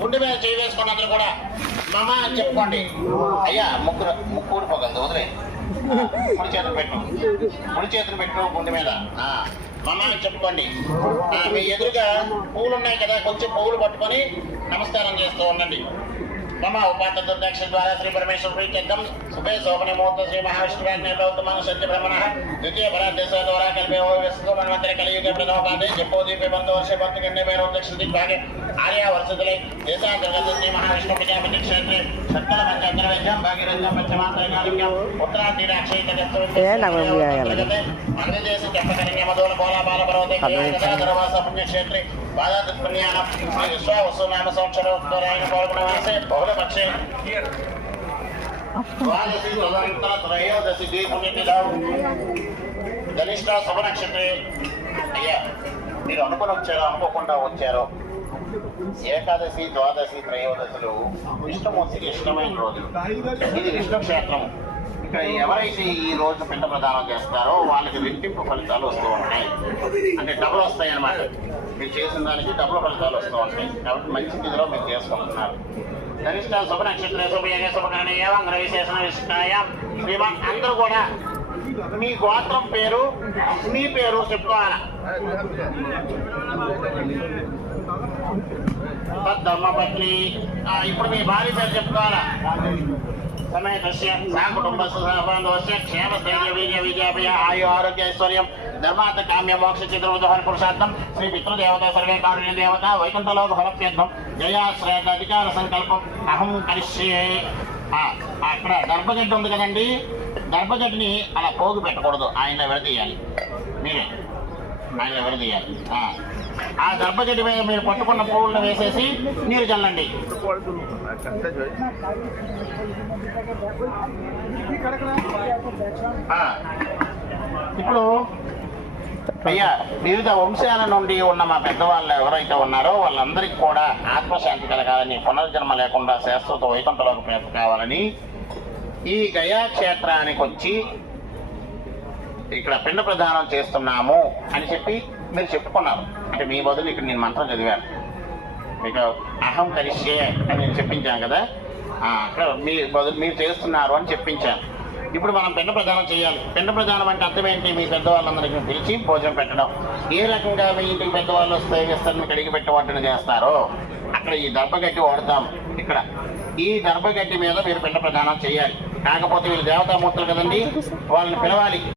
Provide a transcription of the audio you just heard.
గుండె మీద చేయి వేసుకుని అందరూ కూడా మమ అని చెప్పుకోండి. అయ్యా ముక్కు ఊడిపోగలదు, వదిలే. ముడి చేతులు పెట్టు గుండె మీద మమ అని చెప్పుకోండి. మీ ఎదురుగా పువ్వులు ఉన్నాయి కదా, కొంచెం పువ్వులు పట్టుకొని నమస్కారం చేస్తూ ఉండండి. మమ ఉపాంత దుర్దక్ష ద్వారా శ్రీ పరమేశ్వర ప్రీత్యర్థం శుభే శోభనే ముహూర్త శ్రీ మహావిష్ణువాజ్ఞ గౌతమ సత్య బ్రహ్మణ ద్వితీయ పరాదేశ ద్వారా కల్పే విశ్వమంత్ర కలియుగ ప్రథమ పాదే జపోదీపే బంధవర్ష భక్తిగణ్య పేరు దక్షిణ దిగ్భాగే ఆర్యా వర్షతులై దేశాంతర్గత శ్రీ మహావిష్ణు ప్రజాపతి క్షేత్రే షట్కల పంచాంతరవైద్యం భాగీరథ్యం పంచమాంతరికాలింగం ఉత్తరాంతీరాక్షైతగతే అగ్నిదేశ చెప్పకలింగ మధోల బోలా బాల పర్వతే గదాధరవాస పుణ్యక్షేత్రే బాధాతుత్పుణ్యానం శ్రీ విశ్వావసు నామ సంవత్సరోత్తరాయణ పౌర్ణమాసే బహుళపక్షే ద్వాదశి తదనంతర త్రయోదశి పుణ్యతిథౌ ధనిష్ట శుభ నక్షత్రే. అయ్యా మీరు అనుకుని వచ్చారో అనుకోకుండా వచ్చారో, ఏకాదశి ద్వాదశి త్రయోదశులు విష్ణుమూర్తికి ఇష్టమైన రోజులు. ఇది విష్ణు క్షేత్రం. ఇక్కడ ఎవరైతే ఈ రోజు పిండ ప్రదానం చేస్తారో వాళ్ళకి రెట్టింపు ఫలితాలు వస్తూ ఉంటాయి. అంటే డబ్బులు వస్తాయి అన్నమాట. మీరు చేసిన దానికి డబ్బుల ఫలితాలు వస్తూ ఉంటాయి. కాబట్టి మంచి తిథిలో మీరు చేసుకుంటున్నారు. ధనిష్ట శుభ నక్షత్ర శుభయోగ శుభకరణ విశేషణ విశిష్టాయ శ్రీమాన్. అందరూ కూడా మీ గోత్రం పేరు, మీ పేరు చెప్పుకోవాలా. ధర్మపత్ని. ఇప్పుడు మీ భార్య పేరు చెప్పుకోవాలా. సమేతస్య సా కుటుంబ బాంధవస్య క్షేమ స్థైర్య వీర్య విజయాభయ ఆయు ఆరోగ్య ఐశ్వర్యం ధర్మార్థ కామ్య మోక్ష చిత్రవృధ పురుషార్థం శ్రీ పితృదేవత సర్వే కారుణ్య దేవత వైకుంఠలోక ఫలప్యర్థం జయాశ్రయ అధికార సంకల్పం అహం కరిష్యే. అక్కడ దర్భగడ్డి ఉంది కదండి, దర్భగడ్డిని అలా పోగు పెట్టకూడదు, ఆయన విడదీయాలి. మీరే ఆయన విడదీయాలి. ఆ దర్భగడ్డి మీద మీరు పట్టుకున్న పువ్వులను వేసేసి నీరు చల్లండి. ఇప్పుడు అయ్యా వివిధ వంశాల నుండి ఉన్న మా పెద్దవాళ్ళు ఎవరైతే ఉన్నారో వాళ్ళందరికీ కూడా ఆత్మశాంతి కలగాలని, పునర్జన్మ లేకుండా శాశ్వత వైకుంఠలోకి కావాలని ఈ గయా క్షేత్రానికి వచ్చి ఇక్కడ పిండ ప్రదానం చేస్తున్నాము అని చెప్పి మీరు చెప్పుకున్నారు. అంటే మీ బదులు ఇక్కడ నేను మంత్రం చదివాను, మీకు అహం కరిష్యే అని నేను చెప్పించాను కదా, అక్కడ మీ బదులు మీరు చేస్తున్నారు అని చెప్పించాను. ఇప్పుడు మనం పిండ ప్రదానం చేయాలి. పిండ ప్రదానం అంటే అర్థం ఏంటి? మీ పెద్దవాళ్ళందరికీ పిలిచి భోజనం పెట్టడం. ఏ రకంగా మీ ఇంటికి పెద్దవాళ్ళు వస్తే విస్తరణ కడిగి పెట్టి వంటలు చేస్తారో అక్కడ ఈ దర్భగడ్డి వాడతాం. ఇక్కడ ఈ దర్భగడ్డి మీద మీరు పిండ ప్రదానం చేయాలి. కాకపోతే వీళ్ళు దేవతామూర్తులు కదండి, వాళ్ళని పిలవాలి.